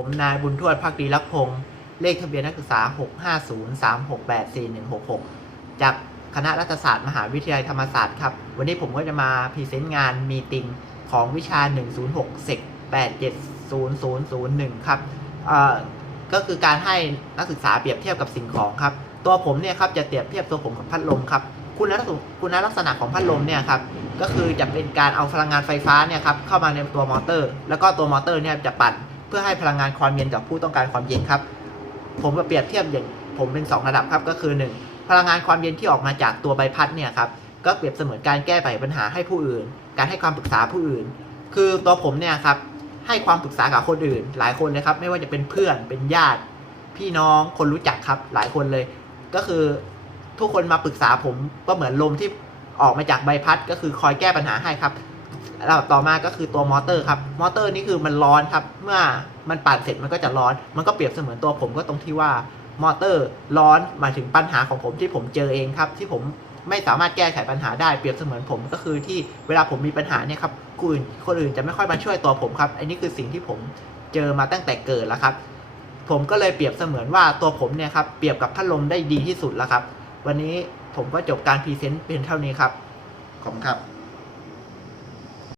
ผมนายบุญทวดพักดีรักพงศ์เลขทะเบียนนักศึกษา 650368416จากคณะรัฐศาสตร์มหาวิทยาลัยธรรมศาสตร์ครับ วันนี้ผมก็จะมาพรีเซนต์งานมีติงของวิชา 106เซก870001 ครับเอ่อก็คือการให้นักศึกษาเปรียบเทียบกับสิ่งของครับ ตัวผมเนี่ยครับจะเปรียบเทียบตัวผมกับพัดลมครับคุณลักษณะคุณลักษณะของพัดลมเนี่ยครับก็คือจะเป็นการเอาพลังงานไฟฟ้าเนี่ยครับเข้ามาในตัวมอเตอร์ แล้วก็ตัวมอเตอร์เนี่ยจะปั่น เพื่อให้พลังงานความเย็นกับผู้ต้องการความเย็นครับ ผมก็เปรียบเทียบอย่างผมเป็น 2 ระดับครับก็คือ 1 พลังงานความเย็นที่ออกมาจากตัวใบพัดเนี่ยครับก็เปรียบเสมือนการแก้ไขปัญหาให้ผู้อื่น การให้ความปรึกษาผู้อื่น คือตัวผมเนี่ยครับให้ความปรึกษากับคนอื่น หลายคนเลยครับ ไม่ว่าจะเป็นเพื่อนเป็นญาติ พี่น้องคนรู้จักครับ หลายคนเลย ก็คือทุกคนมาปรึกษาผมก็เหมือนลมที่ออกมาจากใบพัด ก็คือคอยแก้ปัญหาให้ครับ ระดับต่อมาก็คือตัวมอเตอร์ครับมอเตอร์นี่คือมันร้อนครับ เมื่อมันปั่นเสร็จมันก็จะร้อน มันก็เปรียบเสมือนตัวผมก็ตรงที่ว่ามอเตอร์ร้อนหมายถึงปัญหาของผมที่ผมเจอเองครับ ที่ผมไม่สามารถแก้ไขปัญหาได้เปรียบเสมือนผมก็คือที่เวลาผมมีปัญหาเนี่ยครับคนอื่นคนอื่นจะไม่ค่อยมาช่วยตัวผมครับอันนี้คือสิ่งที่ผมเจอมาตั้งแต่เกิดแล้วครับ ผมก็เลยเปรียบเสมือนว่าตัวผมเนี่ยครับเปรียบกับพัดลมได้ดีที่สุดแล้วครับ วันนี้ผมก็จบการพรีเซนต์เพียงเท่านี้ครับขอบคุณครับ